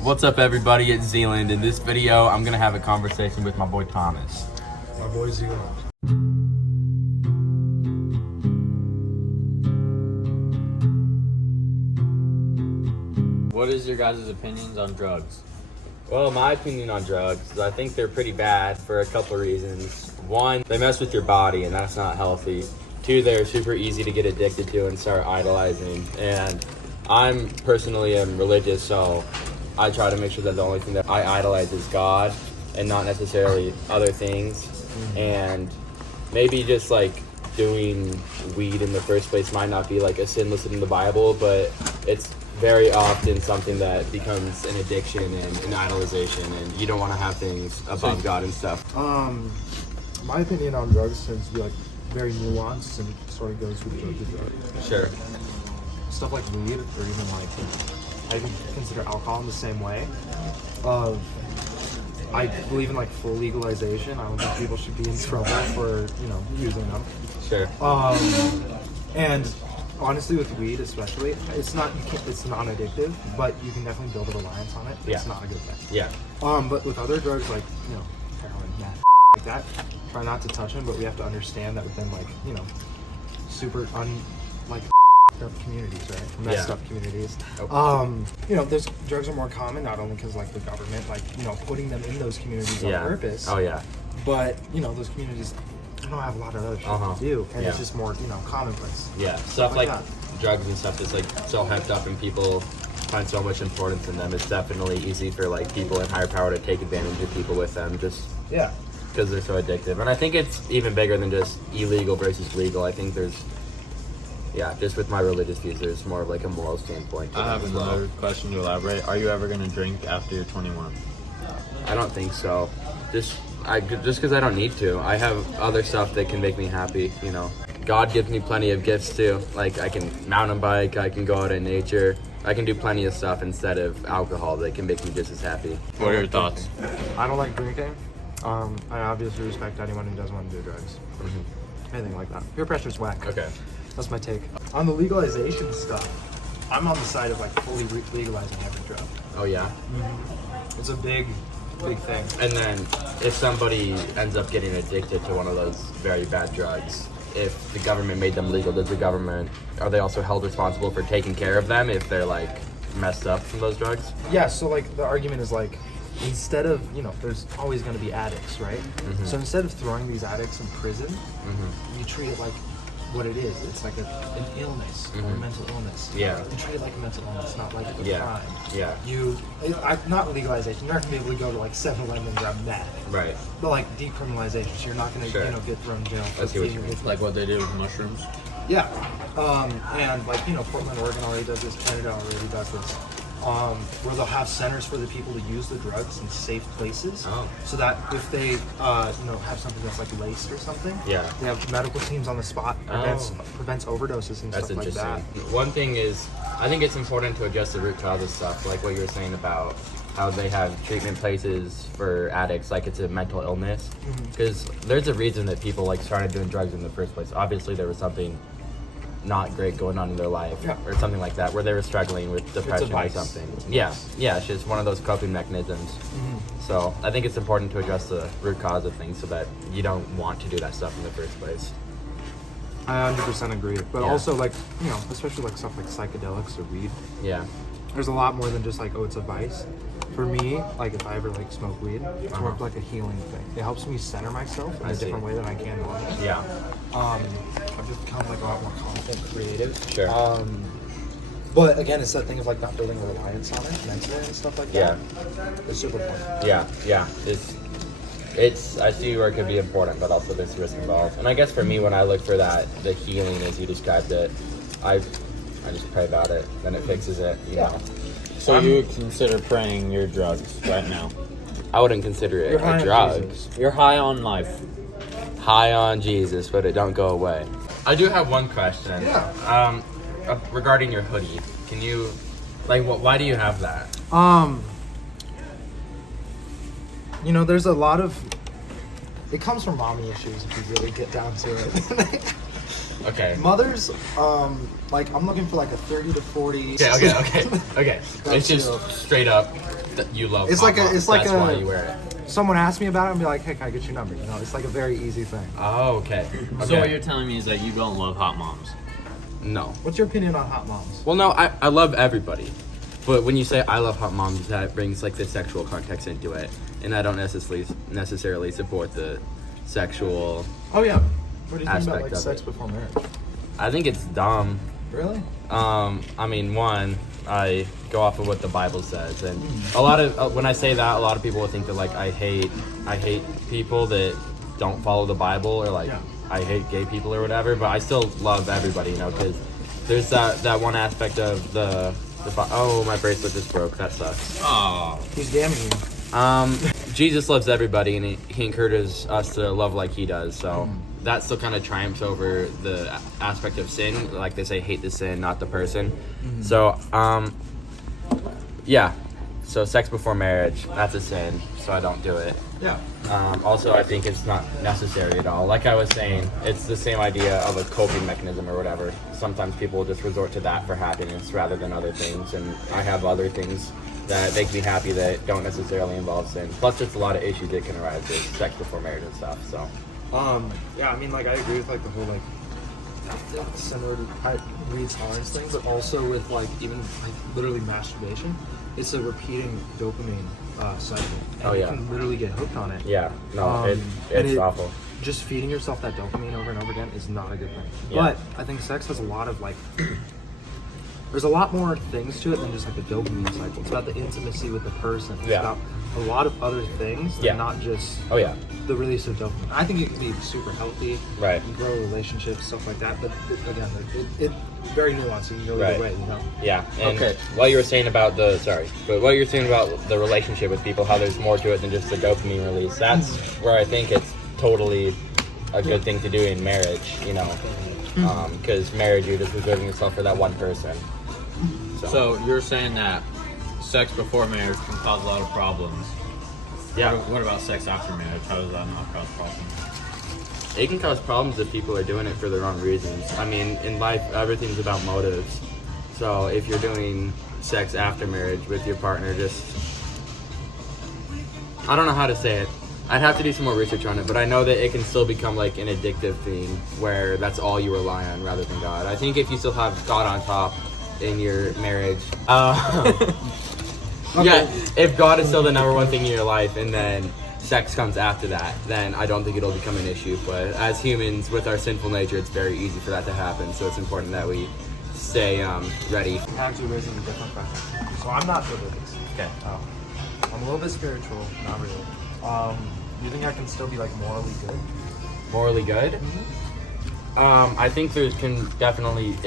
What's up, everybody? It's Zealand. In this video, I'm gonna have a conversation with my boy Thomas. My boy Zealand. What is your guys' opinions on drugs? Well, my opinion on drugs is I think they're pretty bad for a couple reasons. One, they mess with your body, and that's not healthy. Two, they're super easy to get addicted to and start idolizing. And I'm personally am religious, so I try to make sure that the only thing that I idolize is God and not necessarily other things. And maybe just like doing weed in the first place might not be like a sin listed in the Bible, but it's very often something that becomes an addiction and an idolization, and you don't want to have things above God and stuff. My opinion on drugs tends to be like very nuanced and sort of goes with drug to drug. Sure. Stuff like weed, or even like I even consider alcohol in the same way. I believe in like full legalization. I don't think people should be in trouble for using them. Sure. And honestly, with weed especially, it's non-addictive, but you can definitely build a reliance on it. Yeah. It's not a good thing. Yeah. But with other drugs like heroin, meth, like that, try not to touch them. But we have to understand that within super up communities, right? Messed up communities. Those drugs are more common not only because like the government putting them in those communities on purpose. Oh yeah. But those communities don't have a lot of other shit to do, and it's just more commonplace. Yeah. Stuff like that. drugs and stuff that's like so hyped up and people find so much importance in them. It's definitely easy for like people in higher power to take advantage of people with them just because they're so addictive. And I think it's even bigger than just illegal versus legal. I think there's just with my religious views, there's more of like a moral standpoint. I have another question to elaborate. Are you ever going to drink after you're 21? I don't think so. Just because I don't need to. I have other stuff that can make me happy. God gives me plenty of gifts too. Like I can mountain bike, I can go out in nature. I can do plenty of stuff instead of alcohol that can make me just as happy. What are your thoughts? I don't like drinking. I obviously respect anyone who doesn't want to do drugs. Anything like that. Peer pressure's whack. Okay. That's my take. On the legalization stuff, I'm on the side of like fully legalizing every drug. Oh yeah? It's a big thing. And then if somebody ends up getting addicted to one of those very bad drugs, if the government made them legal, are they also held responsible for taking care of them if they're like messed up from those drugs? Yeah, so like the argument is like, instead of, there's always going to be addicts, right? So instead of throwing these addicts in prison, you treat it like what it is. It's like an illness or a mental illness. Yeah. You treat it like a mental illness, not like a crime. Yeah. Not legalization. You're not going to be able to go to like 7-Eleven and grab meth. Right. But like decriminalization, so you're not going to get thrown in jail. I see what you mean. Like what they do with mushrooms? Yeah. And like Portland, Oregon already does this. Canada already does this. Where they'll have centers for the people to use the drugs in safe places, so that if they have something that's like laced or something, they have medical teams on the spot, prevents overdoses and stuff like that. One thing is, I think it's important to address the root cause of stuff, like what you were saying about how they have treatment places for addicts like it's a mental illness, because there's a reason that people like started doing drugs in the first place. Obviously there was something not great going on in their life or something like that, where they were struggling with depression or something. It's just one of those coping mechanisms. So I think it's important to address the root cause of things so that you don't want to do that stuff in the first place. I 100% agree, but also like especially like stuff like psychedelics or weed, there's a lot more than just like it's a vice. For me, like if I ever like smoke weed, it's more of like a healing thing. It helps me center myself in a different way than I can normally. I've just become like a lot more confident, creative. Sure. But again, it's that thing of like not building a reliance on it mentally and stuff like that. It's super important. Yeah. It's I see where it could be important, but also there's risk involved. And I guess for me, when I look for that, the healing as you described it, I just pray about it, then it fixes it. You know. So you would consider praying your drugs right now? I wouldn't consider it a drug. You're high on life. High on Jesus, but it don't go away. I do have one question. Regarding your hoodie, can you, why do you have that? There's a lot of, it comes from mommy issues if you really get down to it. Okay. Mothers, Like, I'm looking for like a 30 to 40. Okay. It's just straight up that you love. It's like that's why you wear it. Someone asked me about it and be like, hey, can I get your number? You know, it's like a very easy thing. Oh, okay. So what you're telling me is that you don't love hot moms? No. What's your opinion on hot moms? Well, no, I love everybody. But when you say I love hot moms, that brings like the sexual context into it. And I don't necessarily support the sexual Oh, yeah. What do you think about aspect like of sex it. before marriage? I think it's dumb. Really? I mean, one, I go off of what the Bible says, and a lot of when I say that, a lot of people will think that like I hate people that don't follow the Bible, or like I hate gay people or whatever. But I still love everybody, you know, because there's that one aspect of the oh, my bracelet just broke. That sucks. Oh, He's damning you. Jesus loves everybody, and he encourages us to love like he does. So that still kind of triumphs over the aspect of sin. Like they say, hate the sin, not the person. So, yeah. So sex before marriage, that's a sin. So I don't do it. Yeah. Also, I think it's not necessary at all. Like I was saying, it's the same idea of a coping mechanism or whatever. Sometimes people will just resort to that for happiness rather than other things. And I have other things that make me happy that don't necessarily involve sin. Plus, there's a lot of issues that can arise with sex before marriage and stuff. So, Yeah, I mean, like, I agree with like the whole like similar to read tolerance thing, but also with like even like literally masturbation. It's a repeating dopamine cycle. And you can literally get hooked on it. yeah, no, it's awful. Just feeding yourself that dopamine over and over again is not a good thing. Yeah. But I think sex has a lot of like there's a lot more things to it than just like the dopamine cycle. It's about the intimacy with the person. It's about a lot of other things than not just the release of dopamine. I think it can be super healthy. Right. You grow relationships, stuff like that. But again, it's very nuanced. You can go either way, you know? Yeah. And what you were saying about what you're saying about the relationship with people, how there's more to it than just the dopamine release. That's where I think it's totally a good thing to do in marriage, you know, because marriage, you're just reserving yourself for that one person. So you're saying that sex before marriage can cause a lot of problems. Yeah. What about sex after marriage? How does that not cause problems? It can cause problems if people are doing it for the wrong reasons. I mean, in life, everything's about motives. So if you're doing sex after marriage with your partner, I don't know how to say it. I'd have to do some more research on it, but I know that it can still become like an addictive thing where that's all you rely on rather than God. I think if you still have God on top in your marriage, yeah, if God is still the number one thing in your life and then sex comes after that, then I don't think it'll become an issue. But as humans with our sinful nature, it's very easy for that to happen. So it's important that we stay ready. Actually raises a different question. So I'm not religious. Okay. I'm a little bit spiritual, not really. Do you think I can still be like morally good? Morally good? I think it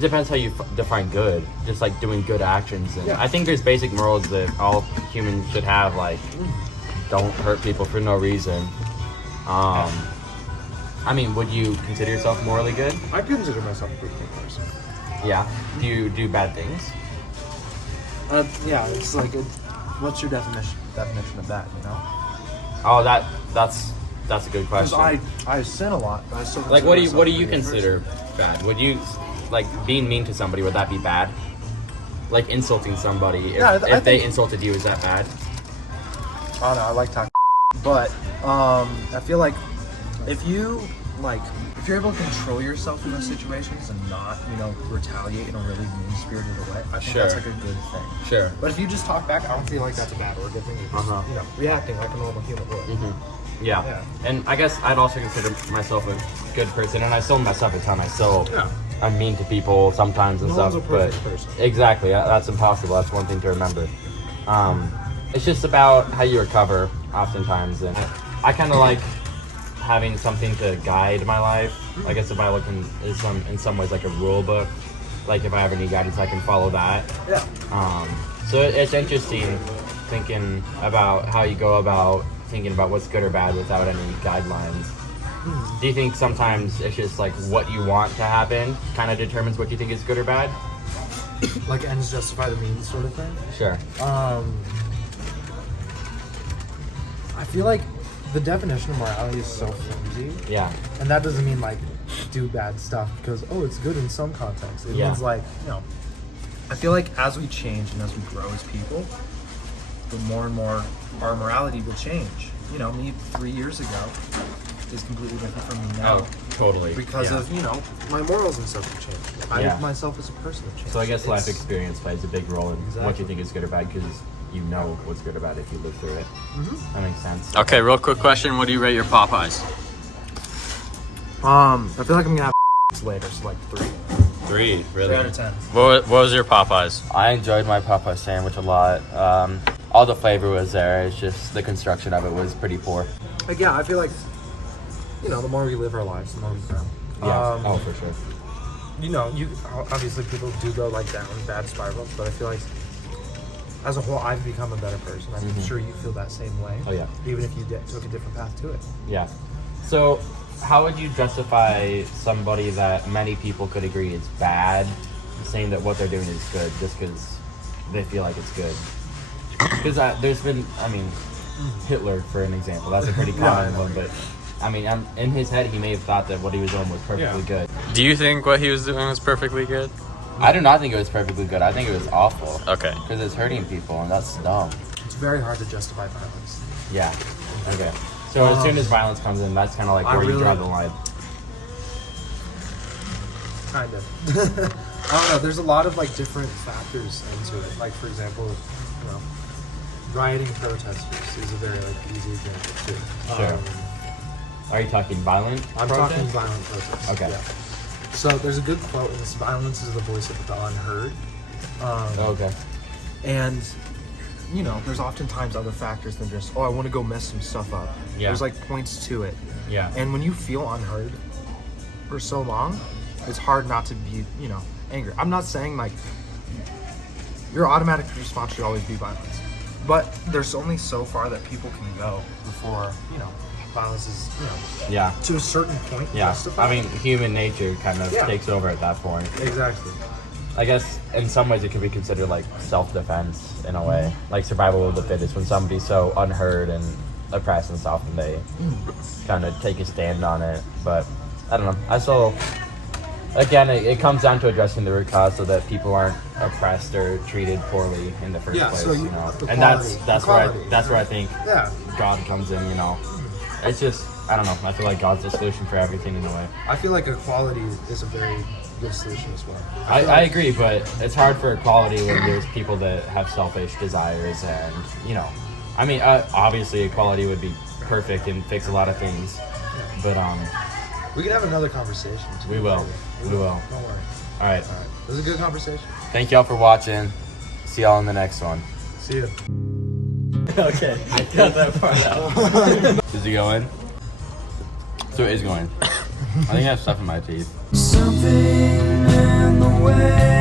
depends how you define good. Just like doing good actions. And I think there's basic morals that all humans should have, like don't hurt people for no reason. I mean, would you consider yourself morally good? I consider myself a good person. Yeah. Do you do bad things? Yeah, it's like, what's your definition of that, you know? Oh, that's a good question. Because I sin a lot, but I still Like, what do you consider bad? Would you, like, being mean to somebody, would that be bad? Like, insulting somebody, if they insulted you, is that bad? I don't know, I like talking, but I feel like if you're able to control yourself in those situations and not, you know, retaliate in a really mean-spirited way, I think that's like a good thing. Sure. But if you just talk back, I don't feel like that's a bad or a good thing. You're just, you know, reacting like a normal human would. Yeah. And I guess I'd also consider myself a good person, and I still mess up a ton. I'm mean to people sometimes and stuff, but exactly, that's impossible. That's one thing to remember. It's just about how you recover oftentimes, and I kind of like having something to guide my life. I guess the Bible is in some ways like a rule book. Like if I ever need guidance, I can follow that. Yeah. So it's interesting thinking about how you go about thinking about what's good or bad without any guidelines. Do you think sometimes it's just like what you want to happen kind of determines what you think is good or bad? Like ends justify the means sort of thing? Sure. I feel like the definition of morality is so flimsy. Yeah. And that doesn't mean like do bad stuff because, oh, it's good in some contexts. It Yeah. means like, you know, I feel like as we change and as we grow as people, the more and more our morality will change. You know, me 3 years ago is completely different from me now. Oh, totally. Because of, you know, my morals and stuff have changed. Yeah. I myself as a person have changed. So I guess life experience plays a big role in what Exactly. you think is good or bad because you know what's good or bad if you live through it. That makes sense. Okay, real quick question. What do you rate your Popeyes? I feel like I'm gonna have later, so like 3. 3, really. 3 out of 10. What was your Popeyes? I enjoyed my Popeye sandwich a lot. All the flavor was there. It's just the construction of it was pretty poor. Like, yeah, I feel like, you know, the more we live our lives, the more we grow. Yeah. For sure. You know, obviously people do go like down bad spirals, but I feel like as a whole, I've become a better person. I'm sure you feel that same way. Oh yeah. Even if you took a different path to it. Yeah. So, how would you justify somebody that many people could agree is bad, saying that what they're doing is good just because they feel like it's good? Because there's been, I mean, Hitler, for an example, that's a pretty common one, but I mean, in his head, he may have thought that what he was doing was perfectly good. Do you think what he was doing was perfectly good? I do not think it was perfectly good. I think it was awful. Okay. Because it's hurting people, and that's dumb. It's very hard to justify violence. Yeah. Okay. So as soon as violence comes in, that's kind of like where you draw the line. Kind of. I don't know. There's a lot of like different factors into it. Like, for example, you know, rioting protesters is a very like easy example too. Sure. Are you talking violent? I'm protest? talking violent protests. Okay. Yeah. So there's a good quote in this: "Violence is the voice of the unheard." Okay. And you know, there's oftentimes other factors than just, oh, I want to go mess some stuff up. Yeah. There's like points to it. Yeah. And when you feel unheard for so long, it's hard not to be, you know, angry. I'm not saying like your automatic response should always be violence, but there's only so far that people can go before, you know, violence is, you know, Yeah. to a certain point. Yeah. justified. I mean, human nature kind of takes over at that point. Exactly. I guess in some ways it could be considered like self-defense in a way, like survival of the fittest. When somebody's so unheard and oppressed and stuff, and they kind of take a stand on it. But I don't know. I still, again, it comes down to addressing the root cause so that people aren't oppressed or treated poorly in the first place. So you know, equality, and that's where I think Yeah. God comes in. You know, it's just I don't know. I feel like God's the solution for everything in a way. I feel like equality is a very good solution as well. I agree, but it's hard for equality when there's people that have selfish desires and, you know, I mean, obviously equality would be perfect and fix a lot of things, but we can have another conversation too. We will. Don't worry. All right. This is a good conversation. Thank y'all for watching. See y'all in the next one. See you. Okay, I got that part out. Is he going? So it is going. I think I have stuff in my teeth. Something in the way